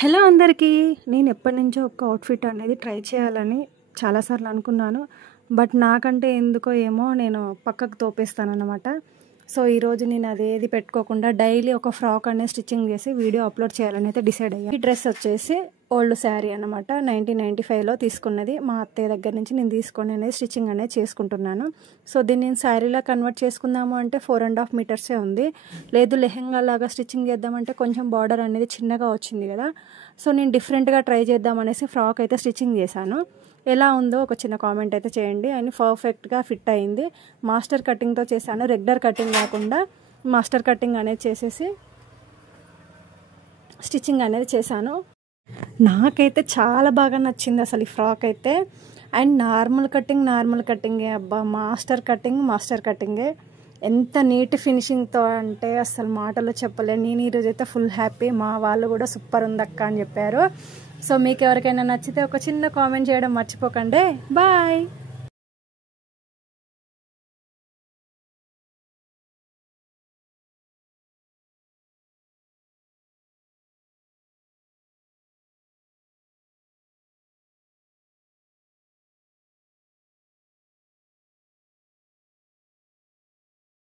Hello అందరికీ. నేను ఎప్పటినుంచో ఒక అవుట్ఫిట్ అనేది ట్రై చేయాలని చాలాసార్లు అనుకున్నాను. బట్ నాకంటే ఎందుకో ఏమో నేను పక్కకు తోపేస్తానన్నమాట. సో ఈరోజు నేను అదేది పెట్టుకోకుండా డైలీ ఒక ఫ్రాక్ అనేది స్టిచ్చింగ్ చేసి వీడియో అప్లోడ్ చేయాలని అయితే డిసైడ్ అయ్యాను. ఈ డ్రెస్ వచ్చేసి ఓల్డ్ శారీ అనమాట. 1995లో తీసుకున్నది. మా అత్తయ్య దగ్గర నుంచి నేను తీసుకొని అనేది స్టిచ్చింగ్ అనేది చేసుకుంటున్నాను. సో దీన్ని నేను శారీలా కన్వర్ట్ చేసుకుందాము అంటే 4.5 మీటర్సే ఉంది. లేదు లెహెంగా లాగా స్టిచ్చింగ్ చేద్దామంటే కొంచెం బార్డర్ అనేది చిన్నగా వచ్చింది కదా. సో నేను డిఫరెంట్గా ట్రై చేద్దాం అనేసి ఫ్రాక్ అయితే స్టిచ్చింగ్ చేశాను. ఎలా ఉందో ఒక చిన్న కామెంట్ అయితే చేయండి. అండ్ పర్ఫెక్ట్గా ఫిట్ అయింది. మాస్టర్ కటింగ్తో చేశాను, రెగ్యులర్ కటింగ్ కాకుండా మాస్టర్ కటింగ్ అనేది చేసేసి స్టిచ్చింగ్ అనేది చేశాను. నాకైతే చాలా బాగా నచ్చింది అసలు ఈ ఫ్రాక్ అయితే. అండ్ నార్మల్ కటింగే అబ్బా, మాస్టర్ కటింగే ఎంత నీట్ ఫినిషింగ్తో అంటే అసలు మాటలో చెప్పలేను. నేను ఈరోజు అయితే ఫుల్ హ్యాపీ. మా వాళ్ళు కూడా సూపర్ ఉందక్క అని చెప్పారు. సో మీకు ఎవరికైనా నచ్చితే ఒక చిన్న కామెంట్ చేయడం మర్చిపోకండి. బాయ్.